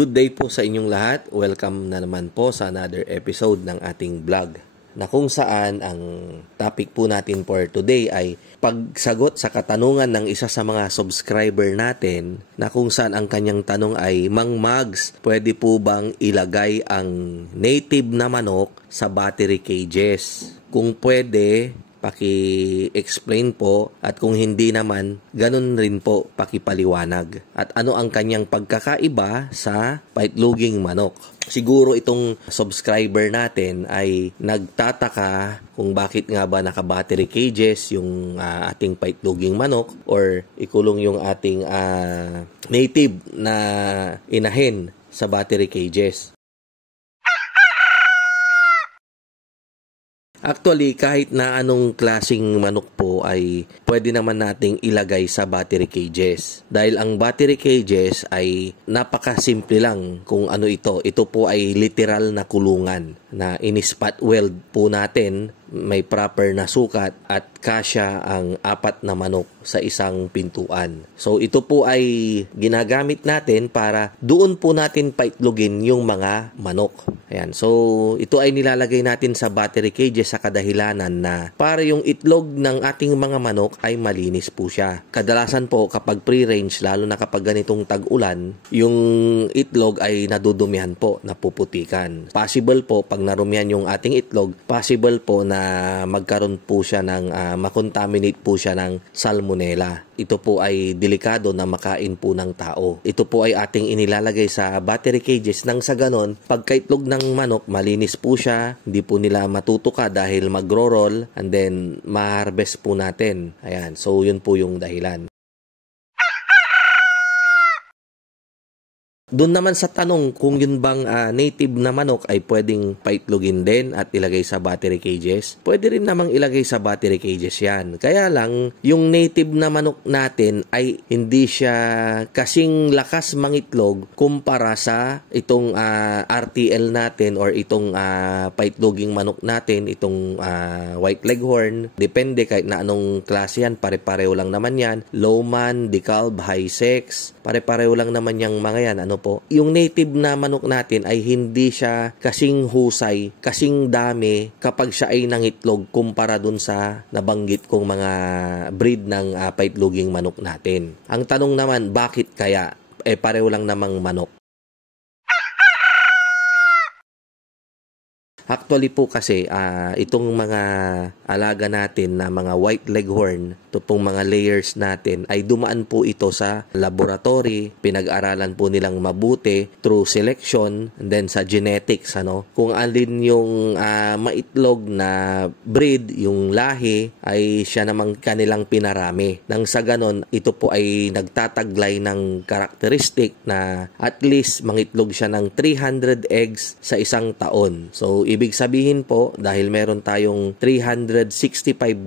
Good day po sa inyong lahat. Welcome na naman po sa another episode ng ating vlog, na kung saan ang topic po natin for today ay pagsagot sa katanungan ng isa sa mga subscriber natin, na kung saan ang kanyang tanong ay, Mang Mags, pwede po bang ilagay ang native na manok sa battery cages? Kung pwede, paki-explain po, at kung hindi naman, ganun rin po pakipaliwanag. At ano ang kanyang pagkakaiba sa paitloging manok? Siguro itong subscriber natin ay nagtataka kung bakit nga ba naka-battery cages yung ating paitloging manok, or ikulong yung ating native na inahin sa battery cages. Actually, kahit na anong klaseng manok po ay pwede naman nating ilagay sa battery cages. Dahil ang battery cages ay napakasimple lang kung ano ito. Ito po ay literal na kulungan na in-spot weld po natin, may proper na sukat at kasya ang 4 na manok sa isang pintuan. So ito po ay ginagamit natin para doon po natin paitlogin yung mga manok. Ayan. So ito ay nilalagay natin sa battery cages sa kadahilanan na para yung itlog ng ating mga manok ay malinis po siya. Kadalasan po kapag pre-range, lalo na kapag ganitong tag-ulan, yung itlog ay nadudumihan po, napuputikan. Possible po pag narumihan yung ating itlog, possible po na magkaroon po siya ng makontaminate po siya ng salmonella. Ito po ay delikado na makain po ng tao. Ito po ay ating inilalagay sa battery cages nang sa ganon, pagkaitlog ng manok, malinis po siya, hindi po nila matutuka dahil magro-roll, and then ma-harvest po natin. Ayan, so yun po yung dahilan. Doon naman sa tanong kung yun bang native na manok ay pwedeng paitlogin din at ilagay sa battery cages, pwede rin namang ilagay sa battery cages yan. Kaya lang, yung native na manok natin ay hindi siya kasing lakas mangitlog kumpara sa itong RTL natin or itong paitloging manok natin, itong white leghorn. Depende kahit na anong klase yan, pare-pareho lang naman yan. Lowman, decalb, high sex, pare-pareho lang naman yung mga yan. Ano po, yung native na manok natin ay hindi siya kasing husay, kasing dami kapag siya ay nangitlog kumpara dun sa nabanggit kong mga breed ng paitloging manok natin. Ang tanong naman, bakit kaya? Pareho lang namang manok. Actually po kasi, itong mga alaga natin na mga white leghorn, ito pong mga layers natin, ay dumaan po ito sa laboratory, pinag-aralan po nilang mabuti through selection, and then sa genetics, kung alin yung maitlog na breed, yung lahi, ay siya namang kanilang pinarami. Nang sa ganon, ito po ay nagtataglay ng karakteristik na at least mangitlog siya ng 300 eggs sa isang taon. So, ibig sabihin po, dahil meron tayong 365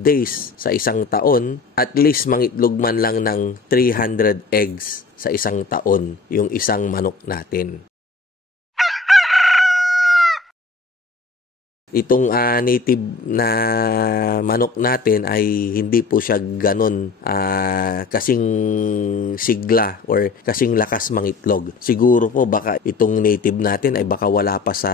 days sa isang taon, at least mangitlog man lang ng 300 eggs sa isang taon yung isang manok natin. Itong native na manok natin ay hindi po siya ganon kasing sigla or kasing lakas mangitlog. Siguro po baka itong native natin ay baka wala pa sa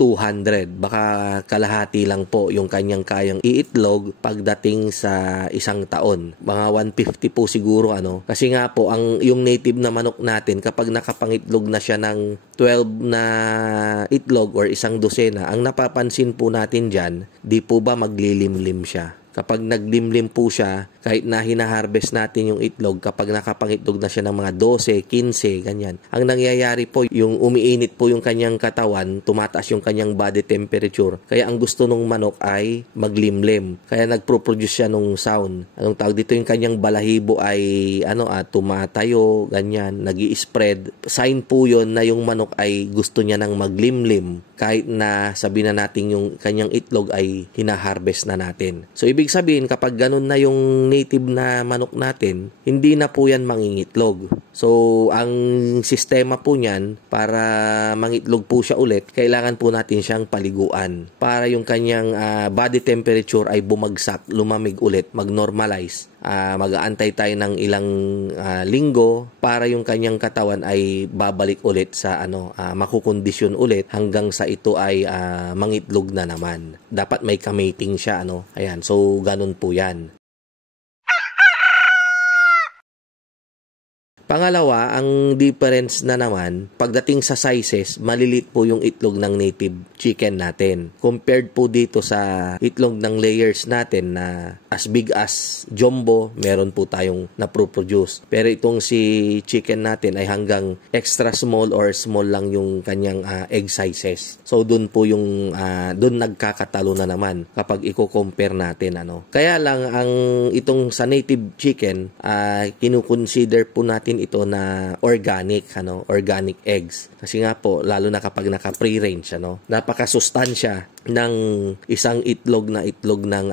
200. Baka kalahati lang po yung kanyang kayang iitlog pagdating sa isang taon. Mga 150 po siguro Kasi nga po yung native na manok natin, kapag nakapangitlog na siya ng 12 na itlog or isang dosena, ang napapansin po natin dyan, di po ba maglilimlim siya? Kapag naglimlim po siya, kahit na hinaharvest natin yung itlog, kapag nakapangitlog na siya ng mga 12, 15, ganyan. Ang nangyayari po, yung umiinit po yung kanyang katawan, tumataas yung kanyang body temperature. Kaya ang gusto nung manok ay maglimlim. Kaya nagpo-produce siya nung sound. Anong tawag dito, yung kanyang balahibo ay tumatayo, ganyan, nag-i-spread. Sign po yun na yung manok ay gusto niya ng maglimlim. Kahit na sabihin na natin yung kanyang itlog ay hinaharvest na natin. So, ibig sabihin, kapag ganun na yung native na manok natin, hindi na po yan mangingitlog. So, ang sistema po niyan, para mangitlog po siya ulit, kailangan po natin siyang paliguan para yung kanyang body temperature ay bumagsak, lumamig ulit, mag-normalize. mag-aantay tayo ng ilang linggo para yung kanyang katawan ay babalik ulit sa makukondisyon ulit hanggang sa ito ay mangitlog na naman. Dapat may kamating siya, Ayan, so ganun po yan. Pangalawa, ang difference na naman, pagdating sa sizes, malilit po yung itlog ng native chicken natin. Compared po dito sa itlog ng layers natin na as big as jumbo, meron po tayong na-produce. Pero itong si chicken natin ay hanggang extra small or small lang yung kanyang egg sizes. So, dun po yung, dun nagkakatalo na naman kapag i-compare natin, Kaya lang, itong sa native chicken, kinukonsider po natin ito na organic, organic eggs. Kasi nga po, lalo na kapag naka-free-range, napakasustansya ng isang itlog ng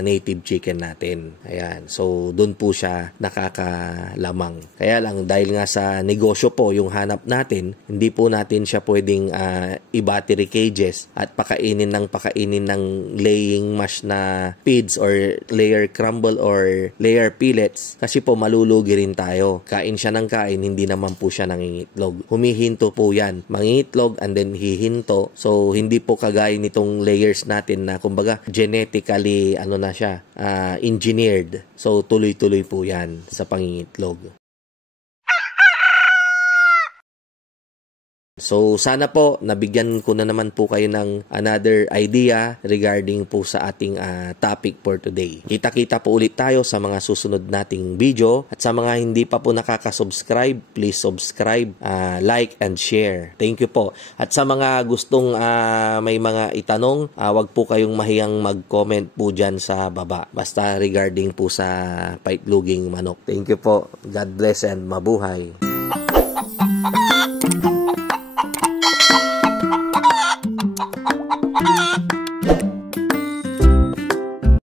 native chicken natin. Ayan. So, doon po siya nakakalamang. Kaya lang, dahil nga sa negosyo po, yung hanap natin, hindi po natin siya pwedeng i-battery cages at pakainin ng laying mash na feeds or layer crumble or layer pellets kasi po malulugi rin tayo. Kain siya ng kain, hindi naman po siya nangingitlog. Humihinto po yan. Mangingitlog and then hihinto. So, hindi po kagaya nitong layers natin na kumbaga genetically na siya, engineered. So, tuloy-tuloy po yan sa pangingitlog. So, sana po, nabigyan ko na naman po kayo ng another idea regarding po sa ating topic for today. Kita-kita po ulit tayo sa mga susunod nating video. At sa mga hindi pa po nakaka-subscribe, please subscribe, like, and share. Thank you po. At sa mga gustong may mga itanong, wag po kayong mahiyang mag-comment po dyan sa baba. Basta regarding po sa paitloging manok. Thank you po. God bless and mabuhay.